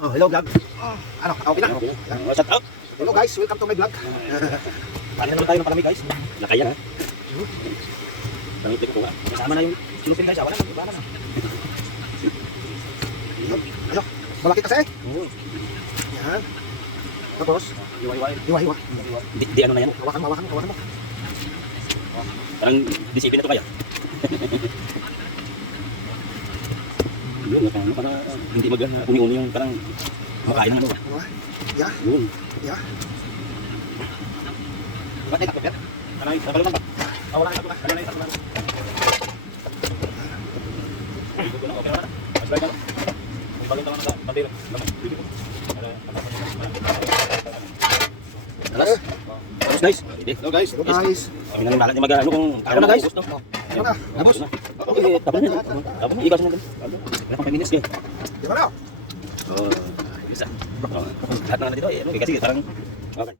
Oh, hello vlog. Ano, okay na? Shout out. Hello guys, welcome to my vlog. Paano naman tayo ng palamig guys? Nakaya na. Pangit ko nga. Kasama na yung sinupin guys. Awa na. Iba na. Ano, malaki kasi. Oo. Yan. Tapos, hiwa-hiwa. Di ano na yan. Hawakan mo. Parang disipin na to kaya. Yun, para hindi umi-umi yung parang makain ng ano ba? Yeah. Yun. Yeah. Ba't ay takot yan? Nabalutan ba? Wala na takot. Kaya na yung takot. Okay na. Mas lagi na. Kung balutan na sa bandera. Alas. Tapos guys. Hello guys. Hello guys. Kami na lang mag-ano kung ano na guys. Ano na? Tapos. Okay, tapos na. Tapos na. Igas mo na. Wala pang 5 minutes eh. Di ba na? Oh, bisa. Lahat na dito eh. Kasi parang okay.